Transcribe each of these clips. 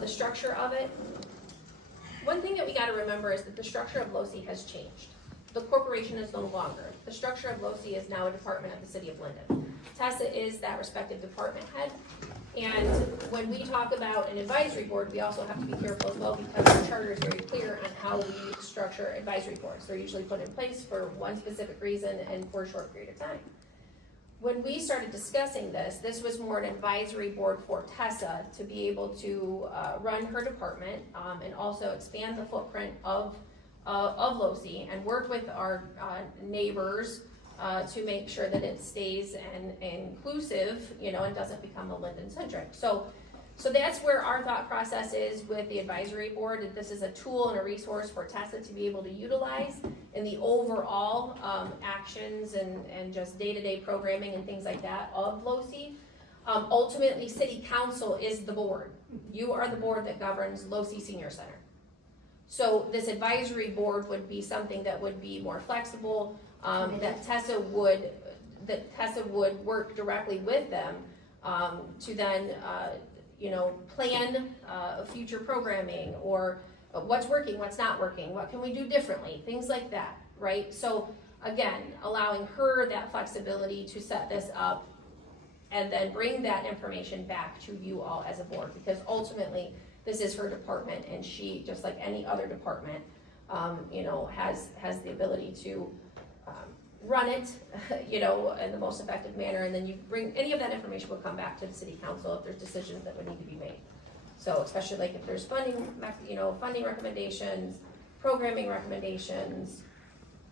the structure of it, one thing that we gotta remember is that the structure of LOCI has changed. The corporation is no longer. The structure of LOCI is now a department of the city of Linden. Tessa is that respective department head. And when we talk about an advisory board, we also have to be careful as well because our charter is very clear on how we structure advisory boards. They're usually put in place for one specific reason and for a short period of time. When we started discussing this, this was more an advisory board for Tessa to be able to run her department and also expand the footprint of LOCI and work with our neighbors to make sure that it stays inclusive, you know, and doesn't become a Linden centric. So that's where our thought process is with the advisory board, that this is a tool and a resource for Tessa to be able to utilize in the overall actions and just day-to-day programming and things like that of LOCI. Ultimately, city council is the board. You are the board that governs LOCI Senior Center. So this advisory board would be something that would be more flexible, that Tessa would work directly with them to then you know, plan future programming or what's working, what's not working, what can we do differently, things like that, right? So again, allowing her that flexibility to set this up and then bring that information back to you all as a board, because ultimately this is her department and she, just like any other department, you know, has the ability to run it, you know, in the most effective manner, and then you bring, any of that information will come back to the city council if there's decisions that would need to be made. So especially like if there's funding, you know, funding recommendations, programming recommendations,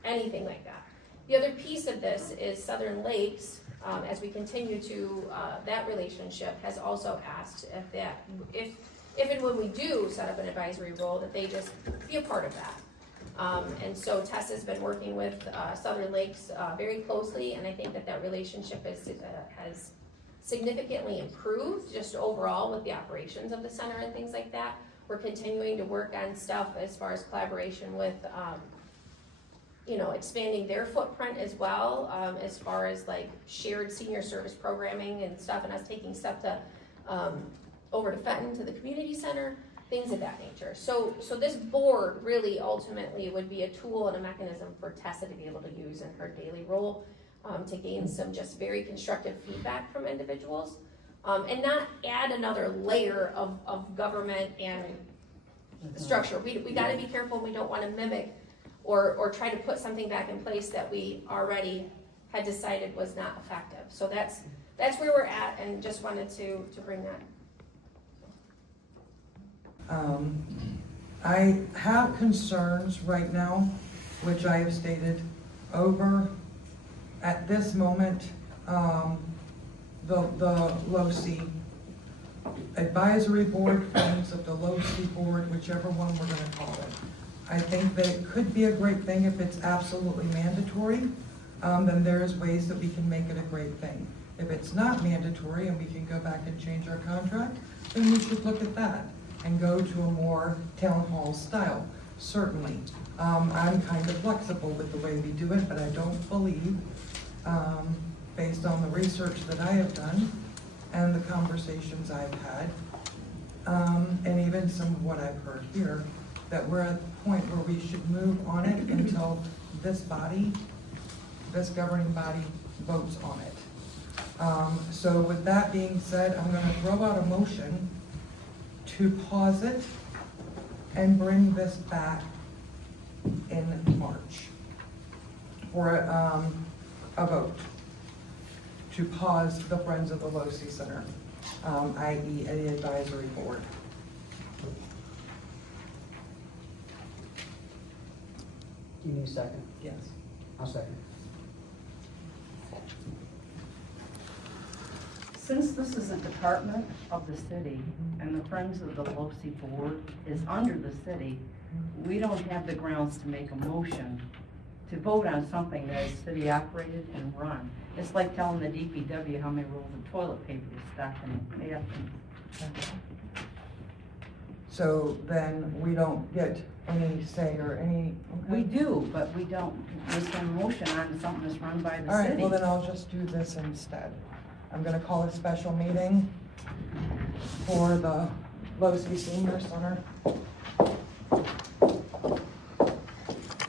anything like that. The other piece of this is Southern Lakes, as we continue to, that relationship has also asked if and when we do set up an advisory role, that they just be a part of that. And so Tessa's been working with Southern Lakes very closely, and I think that relationship has significantly improved just overall with the operations of the center and things like that. We're continuing to work on stuff as far as collaboration with, you know, expanding their footprint as well, as far as like shared senior service programming and stuff, and us taking stuff to over to Fenton to the community center. Things of that nature. So this board really ultimately would be a tool and a mechanism for Tessa to be able to use in her daily role to gain some just very constructive feedback from individuals and not add another layer of government and structure. We got to be careful. We don't want to mimic or try to put something back in place that we already had decided was not effective. So that's where we're at, and just wanted to bring that. I have concerns right now, which I have stated over at this moment, the LOCI advisory board, friends of the LOCI board, whichever one we're going to call it. I think that it could be a great thing if it's absolutely mandatory, then there's ways that we can make it a great thing. If it's not mandatory and we can go back and change our contract, then we should look at that and go to a more town hall style, certainly. I'm kind of flexible with the way we do it, but I don't believe, based on the research that I have done and the conversations I've had, and even some of what I've heard here, that we're at the point where we should move on it until this body, this governing body, votes on it. So with that being said, I'm gonna throw out a motion to pause it and bring this back in March for a vote to pause the Friends of the LOCI Center, i.e. the advisory board. Do you need a second? Yes. I'll second. Since this is a department of the city and the Friends of the LOCI board is under the city, we don't have the grounds to make a motion to vote on something that is city operated and run. It's like telling the DPW how many rolls of toilet paper to stock in the bathroom. So then we don't get any say or any, okay. We do, but we don't make a motion on something that's run by the All right, city. well then I'll just do this instead. I'm gonna call a special meeting for the Losey Senior Center.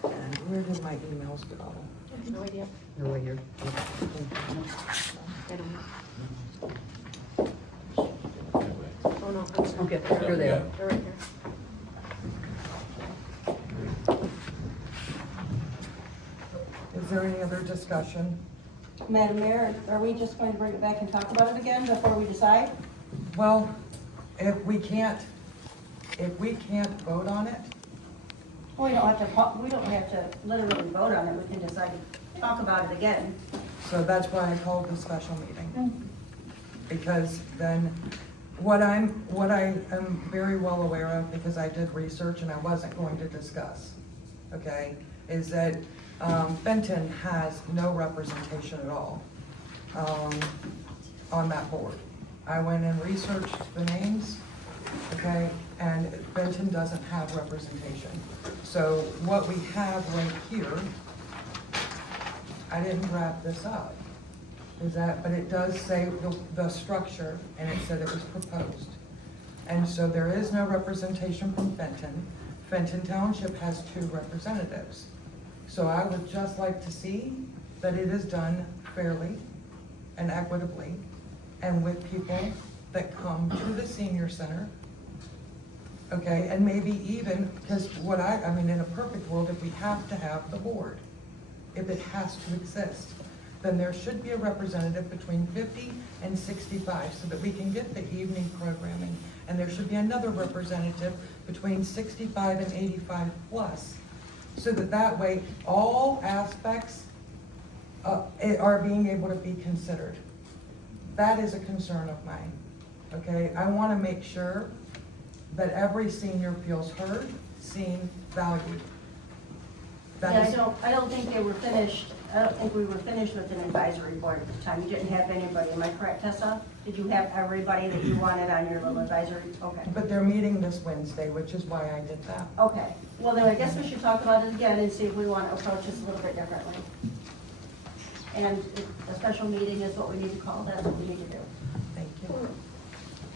And where did my emails go? I have no idea. You're right here. I don't know. Oh, no, I'm sorry. Okay, you're there. They're right here. Is there any other discussion? Madam Mayor, are we just going to bring it back and talk about it again before we decide? Well, if we can't vote on it, We don't have to literally vote on it, we can decide to talk about it again. so that's why I called the special meeting. Because then, what I am very well aware of, because I did research and I wasn't going to discuss, okay, is that Fenton has no representation at all on that board. I went and researched the names, okay, and Fenton doesn't have representation. So what we have right here, I didn't wrap this up, but it does say the structure, and it said it was proposed. And so there is no representation from Fenton. Fenton Township has 2 representatives. So I would just like to see that it is done fairly and equitably, and with people that come to the senior center. Okay, and maybe even, because I mean, in a perfect world, if we have to have the board, if it has to exist, then there should be a representative between 50 and 65 so that we can get the evening programming. And there should be another representative between 65 and 85 plus, so that way all aspects are being able to be considered. That is a concern of mine, okay? I want to make sure that every senior feels heard, seen, valued. That is- Yeah, I don't think they were finished, I don't think we were finished with an advisory board at the time. You didn't have anybody, am I correct, Tessa? Did you have everybody that you wanted on your little advisory? Okay. But they're meeting this Wednesday, which is why I did that. Okay, well then I guess we should talk about it again and see if we want to approach this a little bit differently. And a special meeting is what we need to call, that's what we need to do. Thank you.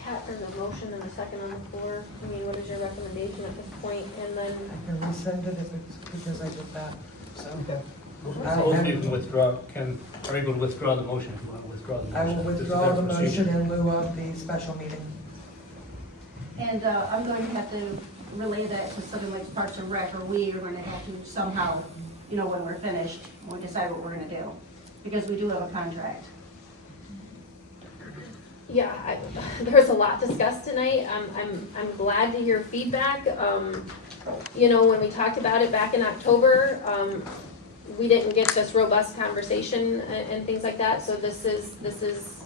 Pat, there's a motion and a second on the floor. I mean, what is your recommendation at this point? And then, I can rescind it if it's because I did that, so. Okay. So if you can withdraw, are able to withdraw the motion if you want to withdraw the motion? I will withdraw the motion in lieu of the special meeting. And I'm going to have to relay that to Southern Lakes Parks and Rec, or we are going to have to somehow, when we're finished, we'll decide what we're going to do. Because we do have a contract. yeah, there's a lot discussed tonight. I'm glad to hear feedback. When we talked about it back in October, we didn't get this robust conversation and things like that. So this is,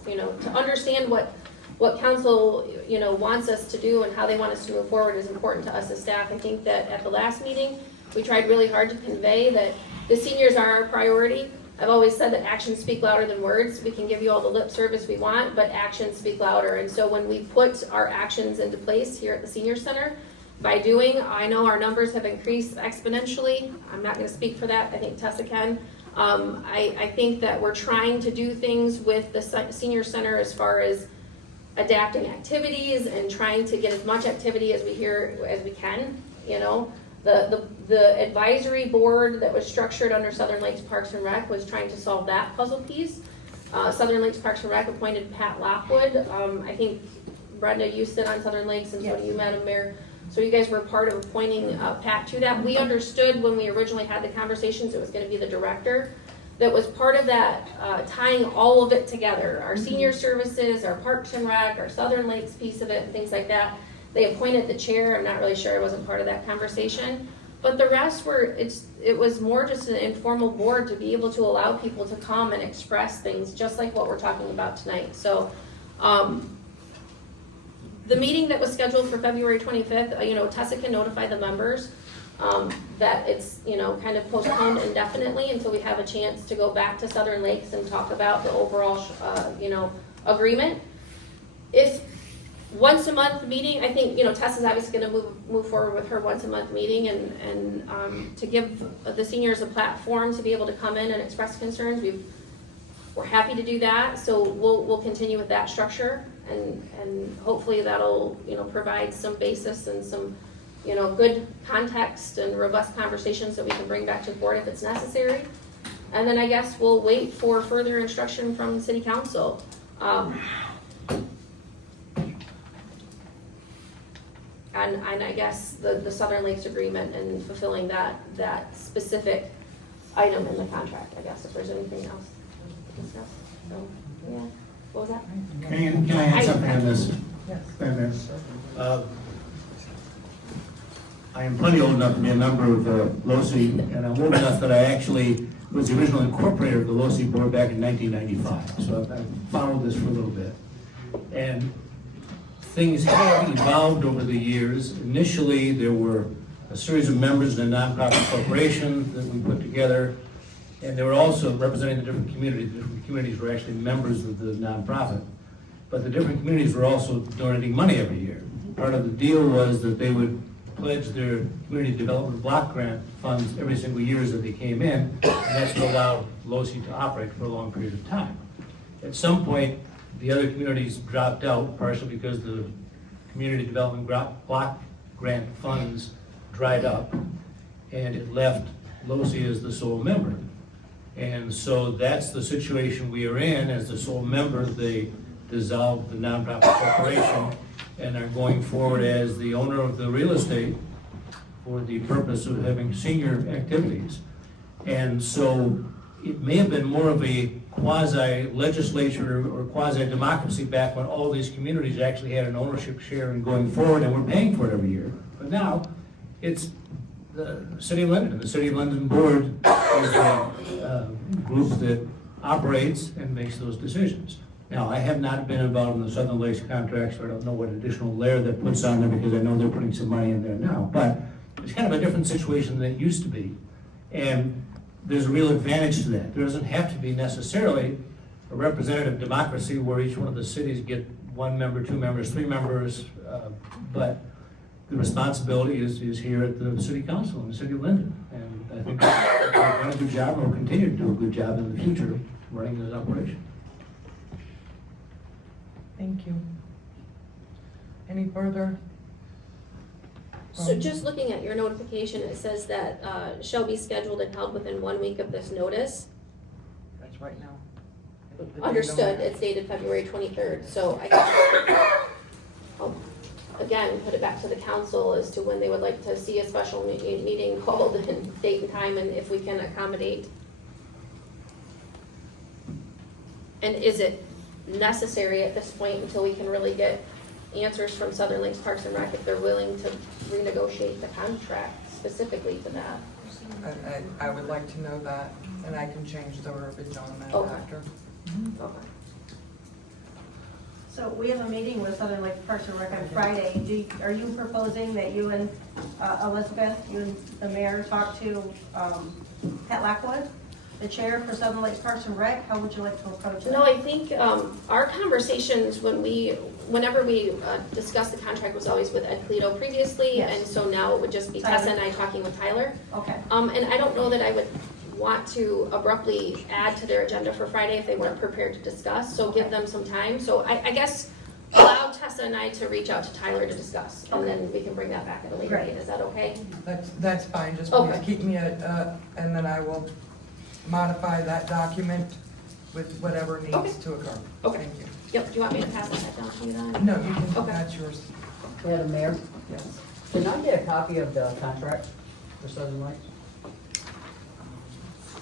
to understand what council, wants us to do and how they want us to move forward is important to us as staff. I think that at the last meeting, we tried really hard to convey that the seniors are our priority. I've always said that actions speak louder than words. We can give you all the lip service we want, but actions speak louder. And so when we put our actions into place here at the senior center, I know our numbers have increased exponentially. I'm not going to speak for that. I think Tessa can. I think that we're trying to do things with the senior center as far as adapting activities and trying to get as much activity as we can. The advisory board that was structured under Southern Lakes Parks and Rec was trying to solve that puzzle piece. Southern Lakes Parks and Rec appointed Pat Lockwood. I think Brenda, you sit on Southern Lakes, and so do you, Madam Mayor. So you guys were part of appointing Pat to that. We understood when we originally had the conversations it was going to be the director that was part of that, tying all of it together. Our senior services, our Parks and Rec, our Southern Lakes piece of it, and things like that. They appointed the chair. I'm not really sure, I wasn't part of that conversation. But the rest it was more just an informal board to be able to allow people to come and express things, just like what we're talking about tonight. So, the meeting that was scheduled for February 25th, Tessa can notify the members that it's, kind of postponed indefinitely until we have a chance to go back to Southern Lakes and talk about the overall, agreement. If once a month meeting, I think, Tessa's obviously going to move forward with her once a month meeting and to give the seniors a platform to be able to come in and express concerns. We're happy to do that, so we'll continue with that structure. and hopefully that'll, provide some basis and some, good context and robust conversations that we can bring back to the board if it's necessary. And then I guess we'll wait for further instruction from the city council. And I guess the Southern Lakes Agreement and fulfilling that specific item in the contract, I guess, if there's anything else to discuss. So, yeah, what was that? Can I add something on this? Yes. Madam Mayor? I am plenty old enough to be a member of LoSI, and I'm old enough that I actually was the original incorporator of the LoSI board back in 1995. So I've followed this for a little bit. And things have evolved over the years. Initially, there were a series of members in a nonprofit corporation that we put together, and they were also representing the different communities. The different communities were actually members of the nonprofit, but the different communities were also donating money every year. Part of the deal was that they would pledge their community development block grant funds every single year as they came in, and that's what allowed LoSI to operate for a long period of time. At some point, the other communities dropped out, partially because the community development block grant funds dried up, and it left LoSI as the sole member. And so that's the situation we are in. As the sole member, they dissolved the nonprofit corporation and are going forward as the owner of the real estate for the purpose of having senior activities. And so it may have been more of a quasi-legislature or quasi-democracy back when all these communities actually had an ownership share in going forward and were paying for it every year. But now, it's the City of Linden. The City of Linden board is the group that operates and makes those decisions. Now, I have not been involved in the Southern Lakes contract, so I don't know what additional layer that puts on there because I know they're putting some money in there now. But it's kind of a different situation than it used to be. And there's a real advantage to that. There doesn't have to be necessarily a representative democracy where each one of the cities get 1 member, 2 members, 3 members, but the responsibility is here at the City Council in the City of Linden. And I think they've done a good job and will continue to do a good job in the future running this operation. Thank you. Any further? So just looking at your notification, it says that shall be scheduled and held within 1 week of this notice. That's right now. Understood, it's dated February 23rd, so I guess, I'll again, put it back to the council as to when they would like to see a special meeting called and date and time, and if we can accommodate. And is it necessary at this point until we can really get answers from Southern Lakes Parks and Rec if they're willing to renegotiate the contract specifically to that? I would like to know that, and I can change the verbiage on that Okay. after. Okay. So we have a meeting with Southern Lakes Parks and Rec on Friday. Are you proposing that you and Elizabeth, you and the mayor talk to Pat Lockwood, the chair for Southern Lakes Parks and Rec? How would you like to approach it? No, I think our conversations whenever we discussed the contract was always with Ed Cleto previously, Yes. and so now it would just be Tessa and I talking with Tyler. Okay. And I don't know that I would want to abruptly add to their agenda for Friday if they weren't prepared to discuss, so give them some time. So I guess allow Tessa and I to reach out to Tyler to discuss, and then we can bring that back at a later Great. date. Is that okay? That's fine, just please Okay. keep me and then I will modify that document with whatever Okay. needs to occur. Okay. Thank you. Yep, do you want me to pass that down to you then? No, you can, Okay. that's yours. Madam Mayor, Yes. can I get a copy of the contract for Southern Lakes?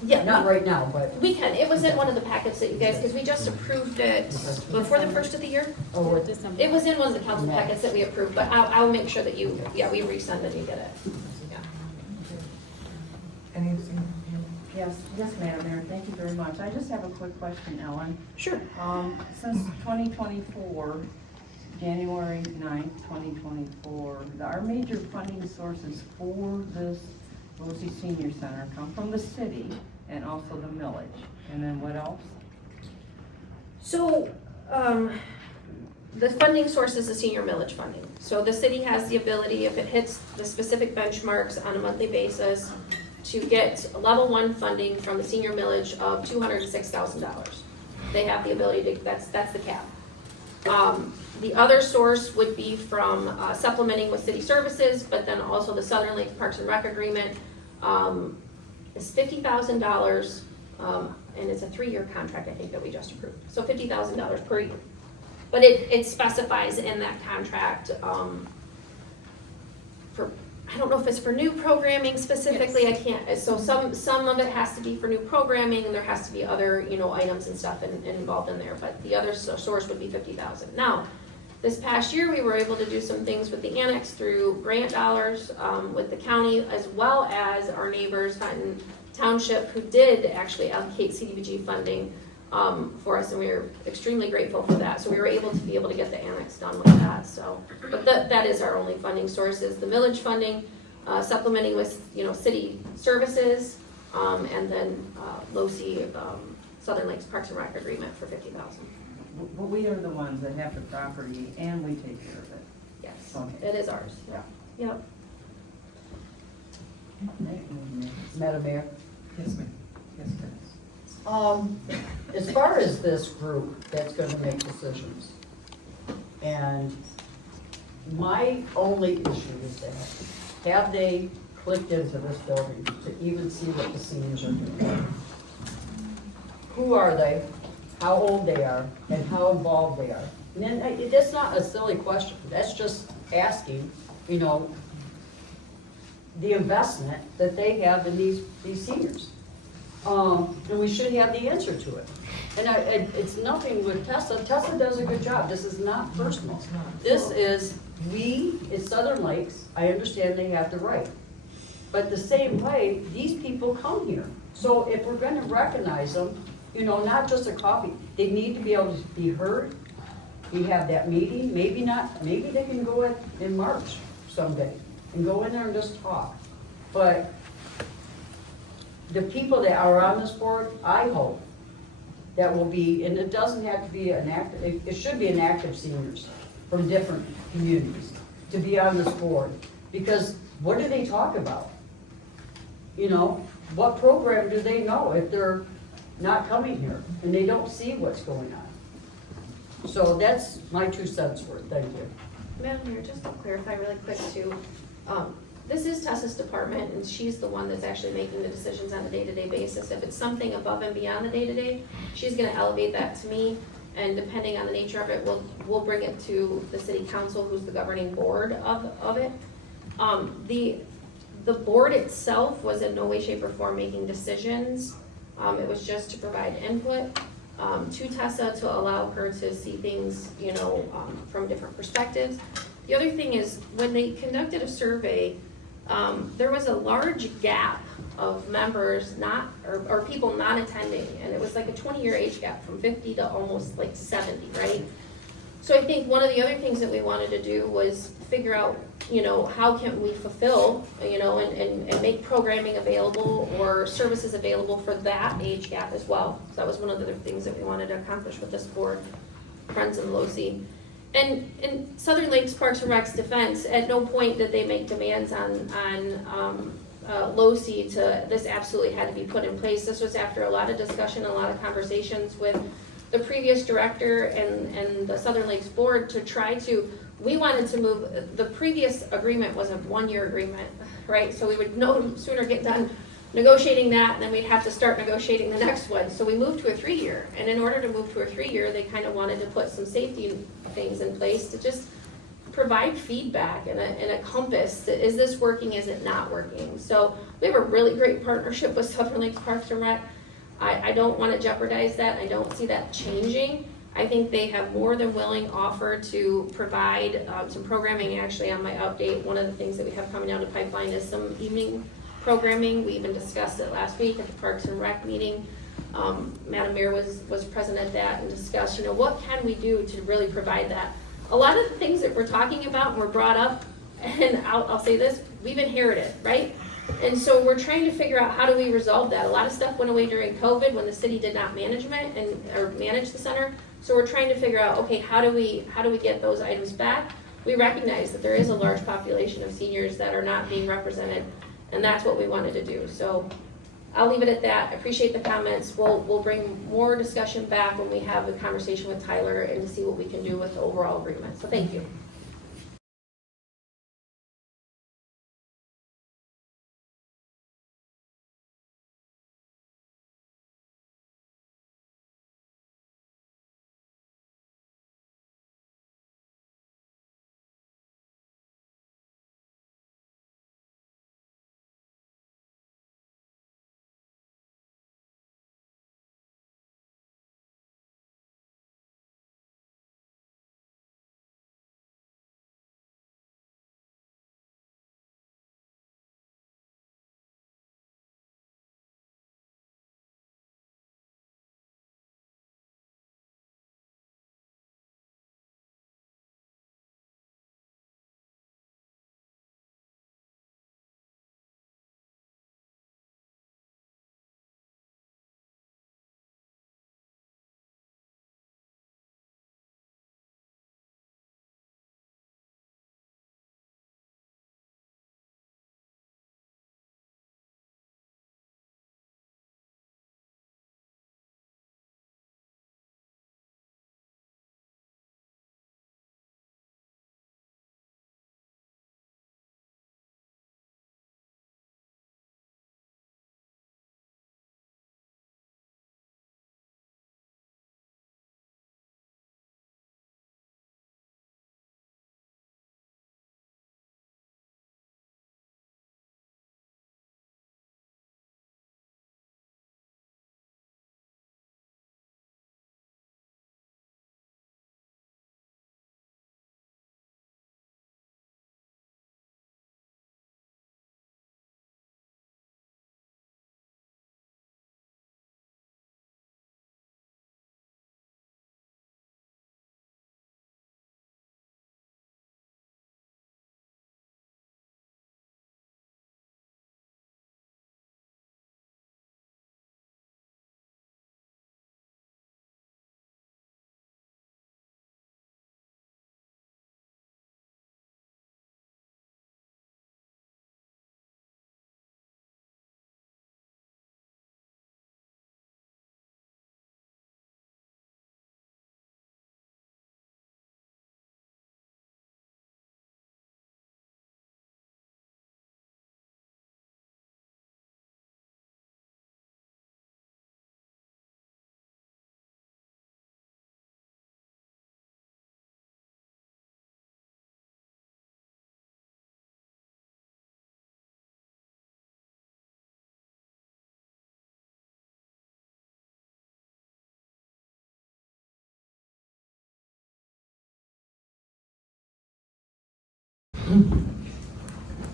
Yeah, Not right now, but, we can. It was in one of the packets that you guys, because we just approved it before the first of the year. oh, It was in one of the council packets that we approved, but I'll make sure that we resend and you get it. Yeah. Anything? Yes, Madam Mayor, thank you very much. I just have a quick question, Ellen. Sure. Since 2024, January 9th, 2024, our major funding sources for this LoSI Senior Center come from the city and also the millage. And then what else? So, the funding source is the senior millage funding. So the city has the ability, if it hits the specific benchmarks on a monthly basis, to get level 1 funding from the senior millage of $206,000. They have the ability to, that's the cap. The other source would be from supplementing with city services, but then also the Southern Lakes Parks and Rec agreement is $50,000, and it's a 3-year contract, I think, that we just approved. So $50,000 per year. But it specifies in that contract for, I don't know if it's for new programming specifically, I can't, so some of it has to be for new programming, and there has to be other, items and stuff involved in there, but the other source would be $50,000. Now, this past year, we were able to do some things with the annex through grant dollars, with the county, as well as our neighbors, Fenton Township, who did actually allocate CDBG funding, for us, and we were extremely grateful for that. So we were able to get the annex done with that, so. But that is our only funding source, is the millage funding, supplementing with, city services, and then, LoC, Southern Lakes Parks and Rec agreement for $50,000. But we are the ones that have the property and we take care of it. Yes, Okay. it is ours, yeah. Yep. Madam Mayor, Yes, ma'am. Yes, Dennis. as far as this group that's gonna make decisions, and my only issue is that, have they clicked into this building to even see what the seniors are doing? Who are they, how old they are, and how involved they are? And then, that's not a silly question, that's just asking, the investment that they have in these seniors. And we should have the answer to it. And it's nothing with Tessa. Tessa does a good job. This is not personal. This is, it's Southern Lakes. I understand they have the right. But the same way, these people come here. So if we're gonna recognize them, not just a coffee, they need to be able to be heard. We have that meeting, maybe not, maybe they can go in March someday and go in there and just talk. But the people that are on this board, I hope that will be, and it doesn't have to be an active, it should be an active seniors from different communities to be on this board. Because what do they talk about? What program do they know if they're not coming here and they don't see what's going on? So that's my 2 cents worth, thank you. Madam Mayor, just to clarify really quick too, this is Tessa's department, and she's the one that's actually making the decisions on a day-to-day basis. If it's something above and beyond the day-to-day, she's gonna elevate that to me, and depending on the nature of it, we'll bring it to the city council, who's the governing board of it. The board itself was in no way, shape, or form making decisions. It was just to provide input to Tessa, to allow her to see things, from different perspectives. The other thing is, when they conducted a survey, there was a large gap of members or people not attending, and it was like a 20-year age gap from 50 to almost like 70, right? So I think one of the other things that we wanted to do was figure out, how can we fulfill, and make programming available or services available for that age gap as well. So that was one of the other things that we wanted to accomplish with this board, Friends of LoC. And in Southern Lakes Parks and Rec's defense, at no point did they make demands on LoC this absolutely had to be put in place. This was after a lot of discussion, a lot of conversations with the previous director and the Southern Lakes board to try to, we wanted to move, the previous agreement was a 1-year agreement, right? So we would no sooner get done negotiating that, and then we'd have to start negotiating the next one. So we moved to a 3-year, and in order to move to a 3-year, they kind of wanted to put some safety things in place to just provide feedback and a compass to, is this working, is it not working? So we have a really great partnership with Southern Lakes Parks and Rec. I don't want to jeopardize that. I don't see that changing. I think they have more than willing offer to provide some programming. Actually, on my update, one of the things that we have coming down the pipeline is some evening programming. We even discussed it last week at the Parks and Rec meeting. Madam Mayor was present at that and discussed, what can we do to really provide that? A lot of the things that we're talking about were brought up, and I'll say this, we've inherited, right? And so we're trying to figure out how do we resolve that. A lot of stuff went away during COVID when the city did not manage the center. So we're trying to figure out, okay, how do we get those items back? We recognize that there is a large population of seniors that are not being represented, and that's what we wanted to do. So I'll leave it at that. I appreciate the comments. We'll bring more discussion back when we have a conversation with Tyler and to see what we can do with the overall agreement. So thank you.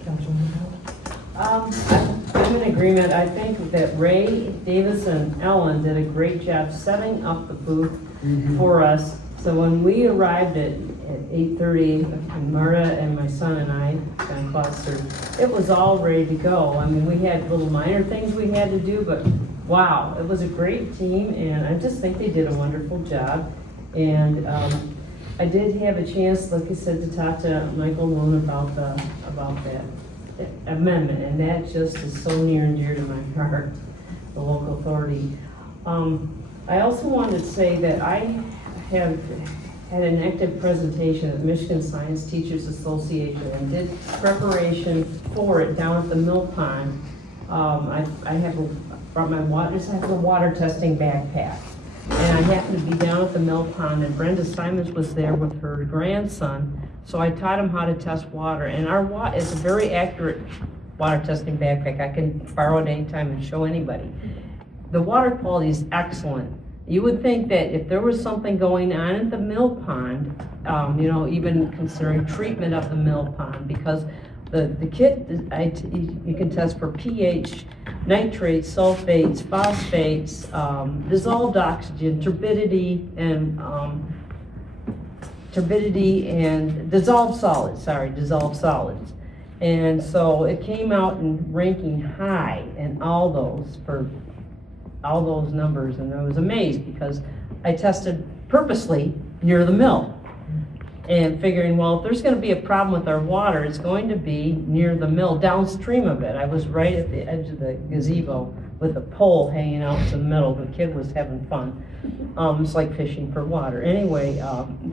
Councilman Bell? I'm in agreement. I think that Ray Davis and Ellen did a great job setting up the booth for us. So when we arrived at 8:30, Marta and my son and I, John Cluster, it was all ready to go. I mean, we had little minor things we had to do, but wow, it was a great team, and I just think they did a wonderful job. And I did have a chance, like I said, to talk to Michael Moon about that amendment, and that just is so near and dear to my heart, the local authority. I also wanted to say that I have had an active presentation at Michigan Science Teachers Association and did preparation for it down at the Mill Pond. I have brought my water testing backpack. And I happened to be down at the Mill Pond, and Brenda Simons was there with her grandson. So I taught him how to test water, and our it's a very accurate water testing backpack. I can borrow it anytime and show anybody. The water quality is excellent. You would think that if there was something going on at the Mill Pond, even considering treatment of the Mill Pond, because the kit, you can test for pH, nitrates, sulfates, phosphates, dissolved oxygen, turbidity, and dissolved solids. And so it came out in ranking high in all those numbers, and I was amazed because I tested purposely near the mill and figuring, well, if there's going to be a problem with our water, it's going to be near the mill, downstream of it. I was right at the edge of the gazebo with a pole hanging out in the middle. The kid was having fun. It's like fishing for water. Anyway,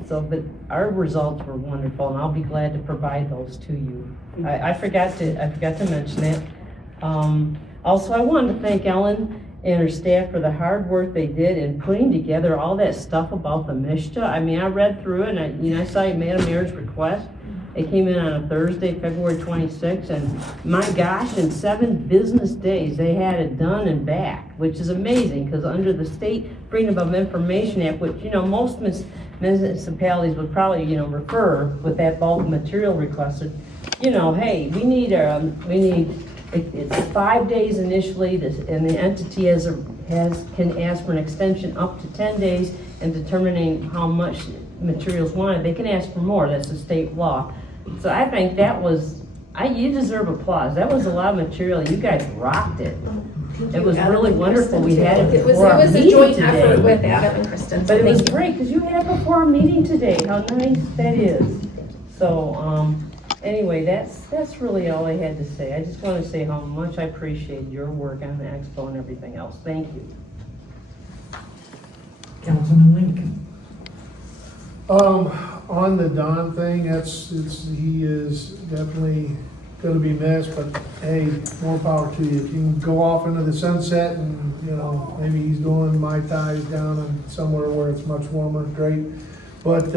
but our results were wonderful, and I'll be glad to provide those to you. I forgot to mention that. Also, I wanted to thank Ellen and her staff for the hard work they did in putting together all that stuff about the MISHTA. I mean, I read through it, and I saw you made a marriage request. It came in on a Thursday, February 26th, and my gosh, in 7 business days, they had it done and back, which is amazing, because under the State Freedom of Information Act, which, most municipalities would probably, refer with that bulk material requested, hey, we need, it's 5 days initially, and the entity can ask for an extension up to 10 days in determining how much materials wanted. They can ask for more, that's the state law. So I think you deserve applause. That was a lot of material. You guys rocked it. It was really wonderful. We had it before our meeting today. It was a joint effort with Adam and Kristen. But it was great, because you had it before our meeting today. How nice that is. So, anyway, that's really all I had to say. I just want to say how much I appreciate your work on the expo and everything else. Thank you. Councilman Lincoln. On the Don thing, he is definitely gonna be missed, but hey, more power to you. If you can go off into the sunset and, maybe he's doing Mai Tais down in somewhere where it's much warmer, great. But,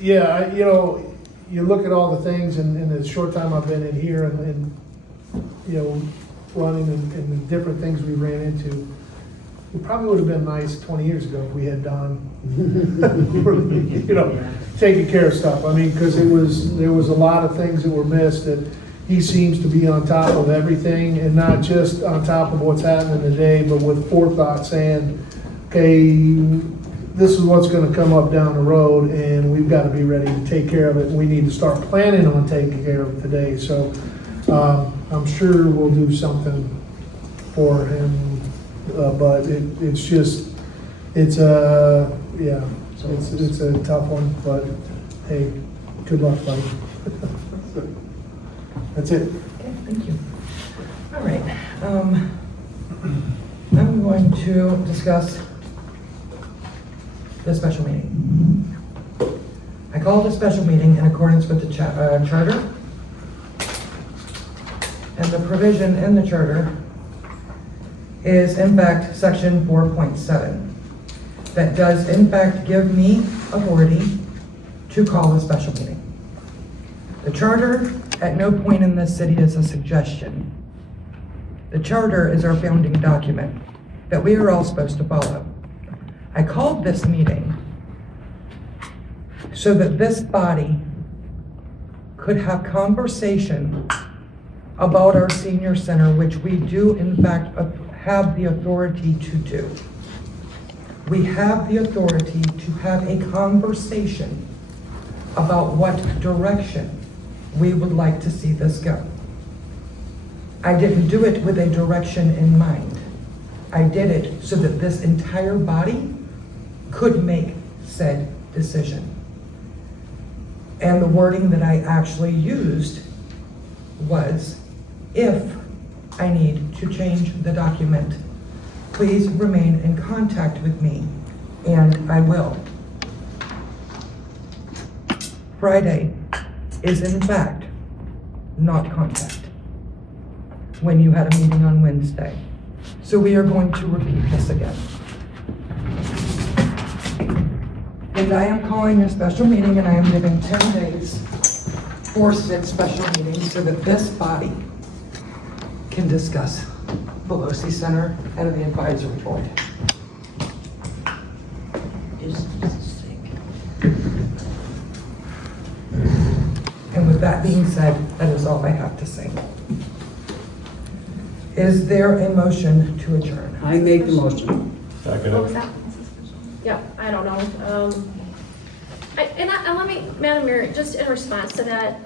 yeah, you look at all the things in the short time I've been in here and running and the different things we ran into. It probably would have been nice 20 years ago if we had Don, taking care of stuff. I mean, because there was a lot of things that were missed, that he seems to be on top of everything, and not just on top of what's happening today, but with forethought, saying, okay, this is what's going to come up down the road, and we've got to be ready to take care of it. We need to start planning on taking care of it today. So I'm sure we'll do something for him. But it's a tough one, but hey, good luck, buddy. That's it. Okay, thank you. All right, I'm going to discuss the special meeting. I called a special meeting in accordance with the charter, and the provision in the charter is in fact section 4.7 that does in fact give me authority to call a special meeting. The charter at no point in this city is a suggestion. The charter is our founding document that we are all supposed to follow. I called this meeting so that this body could have conversation about our senior center, which we do in fact have the authority to do. We have the authority to have a conversation about what direction we would like to see this go. I didn't do it with a direction in mind. I did it so that this entire body could make said decision. And the wording that I actually used was, if I need to change the document, please remain in contact with me, and I will. Friday is in fact not contact when you had a meeting on Wednesday. So we are going to repeat this again. And I am calling a special meeting, and I am giving 10 days for said special meetings so that this body can discuss Pelosi Center and the advisory board. And with that being said, that is all I have to say. Is there a motion to adjourn? I make the motion. What was that? Yeah, I don't know. And let me, Madam Mayor, just in response to that,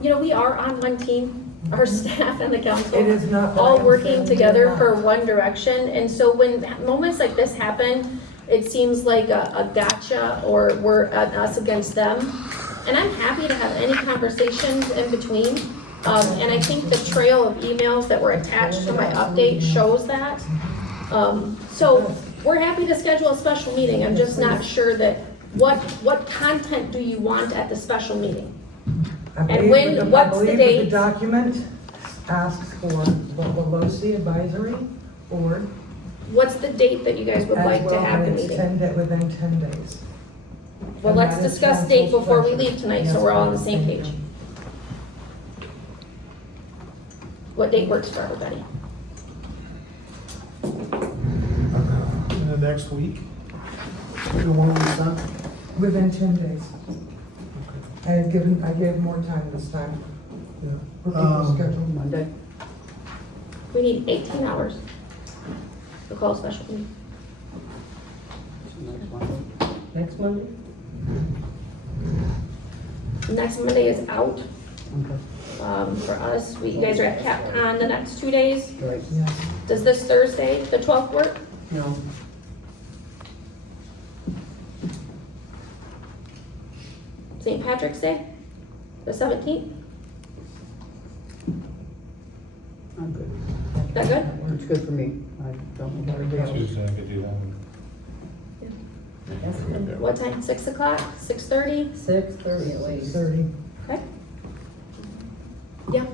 we are on one team. Our staff and the council It is not that all I'm working saying together you're not. for one direction. And so when moments like this happen, it seems like a gotcha, or we're us against them. And I'm happy to have any conversations in between. And I think the trail of emails that were attached to my update shows that. So we're happy to schedule a special meeting. I'm just not sure that, what content do you want at the special meeting? And when, what's the I believe that date? the document asks for the LoC advisory board. What's the date that you guys would like to have the meeting? Within 10 days. Well, And let's that is discuss date council's before we pleasure. leave tonight, Yes, so we're all on the ma'am. same Thank page. you. What date works for everybody? In the next week? You want me to start? Within 10 days. I gave more time this time Yeah. for people's schedule. Monday? We need 18 hours to call a special meeting. Next Monday? Next Monday is out, Okay. for us. You guys are at CapCon the next 2 days. Right. Yes. Does this Thursday, the 12th work? No. St. Patrick's Day, the 17th? I'm good. Is that good? It's good for me. I don't know what everybody else. Tuesday, I could do that. What time, 6 o'clock, 6:30? 6:30 at least. 30. Okay. Yeah,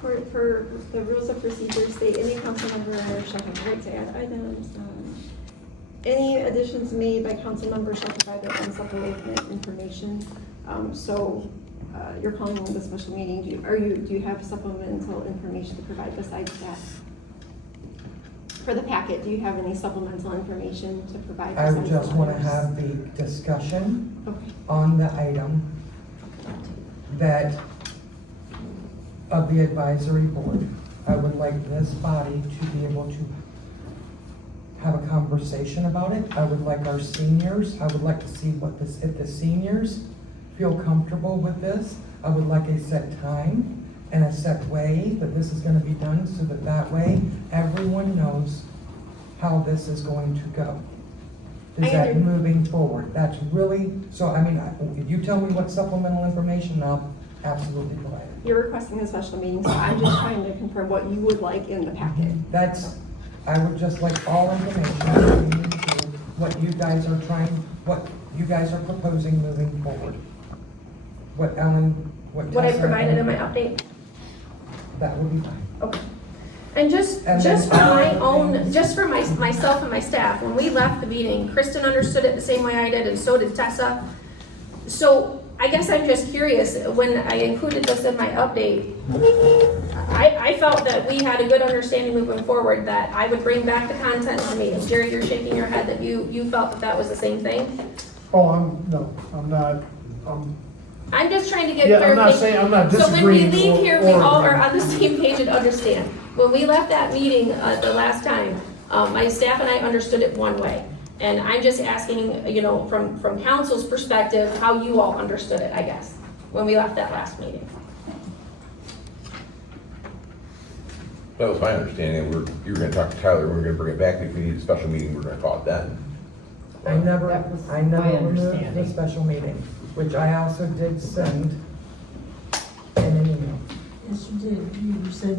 For the rules of procedure state, any council member shall have the right to add items. Any additions made by council members shall provide their own supplemental information. You're calling the special meeting. Do you have supplemental information to provide besides that? For the packet, do you have any supplemental information to provide? I would besides just the want to letters? have the discussion Okay. on the item that, of the advisory board. I would like this body to be able to have a conversation about it. I would like our seniors, I would like to see if the seniors feel comfortable with this. I would like a set time and a set way that this is gonna be done, so that way, everyone knows how this is going to go. Is that moving forward? That's really, so I mean, if you tell me what supplemental information, I'll absolutely provide it. You're requesting a special meeting, so I'm just trying to confirm what you would like in the packet. That's, I would just like all information relating to what you guys are proposing moving forward. What Ellen, what what I Tessa, provided in my update. that would be fine. Okay. And just And for then my I- own, just for myself and my staff, when we left the meeting, Kristen understood it the same way I did, and so did Tessa. So I guess I'm just curious, when I included this in my update, I felt that we had a good understanding moving forward, that I would bring back the content to me. Jerry, you're shaking your head that you felt that was the same thing? Oh, I'm not, I'm just trying to get yeah, I'm not clarification. saying, I'm not So when we disagreeing. leave here, we all are agreeing. on the same page and understand. When we left that meeting the last time, my staff and I understood it one way. And I'm just asking, from council's perspective, how you all understood it, I guess, when we left that last meeting. That was my understanding. You were gonna talk to Tyler, we were gonna bring it back. If we need a special meeting, we're gonna call it then. I never That was my removed the understanding. special meeting, which I also did send in an email. Yes, you did. You said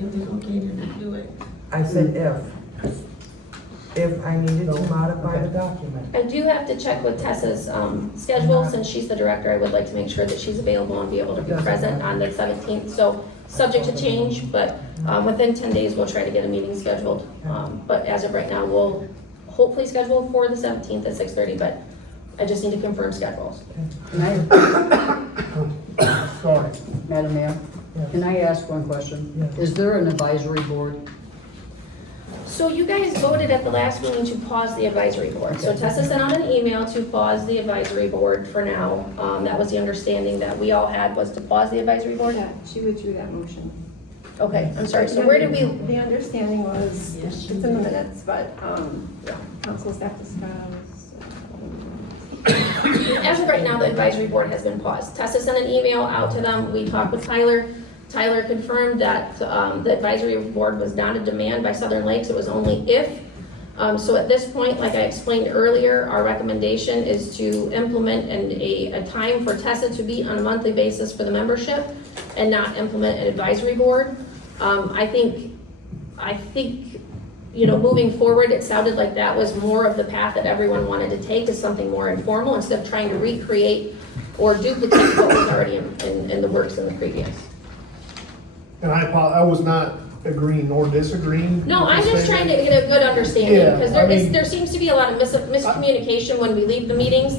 it was okay to do it. I said if I needed to modify the document. I do have to check with Tessa's schedule, since she's the director. I would like to make sure that she's available and be able to be present on the 17th. So, subject to change, but within 10 days, we'll try to get a meeting scheduled. But as of right now, we'll hopefully schedule for the 17th at 6:30, but I just need to confirm schedules. Can I, Sorry. Madam Mayor, Yes. can I ask one question? Yes. Is there an advisory board? So you guys voted at the last meeting to pause the advisory board. So Tessa sent out an email to pause the advisory board for now. That was the understanding that we all had, was to pause the advisory board? Yeah, she withdrew that motion. Okay, I'm sorry, so where did we, The understanding was, it's in the minutes, but, council staff discussed. as of right now, the advisory board has been paused. Tessa sent an email out to them. We talked with Tyler. Tyler confirmed that the advisory board was not a demand by Southern Lakes. It was only if. So at this point, like I explained earlier, our recommendation is to implement a time for Tessa to be on a monthly basis for the membership. and not implement an advisory board. I think, you know, moving forward, it sounded like that was more of the path that everyone wanted to take, is something more informal instead of trying to recreate or duplicate what was already in the works in the previous. And I was not agreeing nor disagreeing. No, I'm just trying to get a good understanding, Yeah, because I mean- there seems to be a lot of miscommunication when we leave the meetings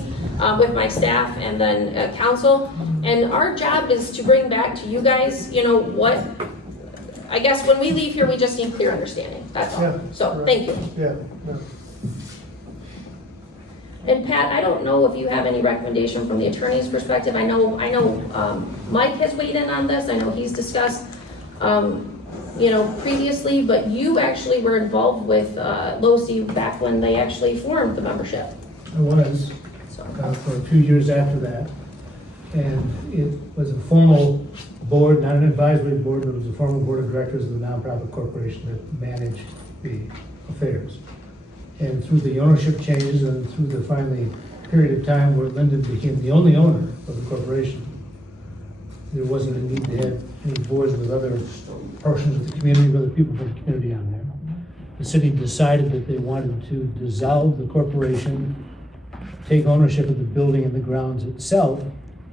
with my staff and then council. And our job is to bring back to you guys, you know, what, I guess when we leave here, we just need clear understanding, that's Yeah, all. So, right. thank you. Yeah, no. And Pat, I don't know if you have any recommendation from the attorney's perspective. I know, Mike has weighed in on this. I know he's discussed, you know, previously, but you actually were involved with, LoC back when they actually formed the membership. I was, So, for a few years after that. And it was a formal board, not an advisory board, but it was a formal board of directors of the nonprofit corporation that managed the affairs. And through the ownership changes and through the finally period of time where Linden became the only owner of the corporation, there wasn't a need to have any boards with other portions of the community, with other people from the community on there. The city decided that they wanted to dissolve the corporation, take ownership of the building and the grounds itself,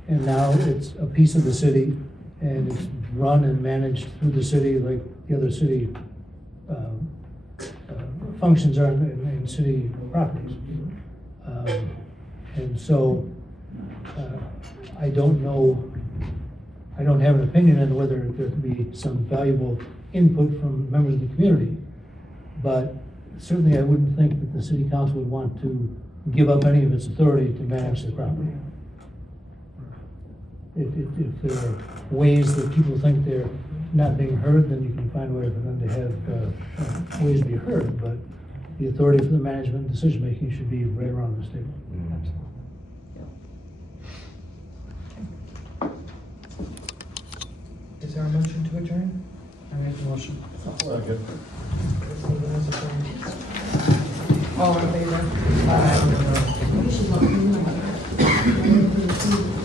and now it's a piece of the city, and it's run and managed through the city like the other city functions are in city properties. And so, I don't know, I don't have an opinion on whether there could be some valuable input from members of the community, but certainly I wouldn't think that the city council would want to give up any of its authority to manage the property. If there are ways that people think they're not being heard, then you can find a way for them to have ways to be heard, but the authority for the management and decision-making should be right around this table. Is there a motion to adjourn? I make the motion. All in favor? You should let me know.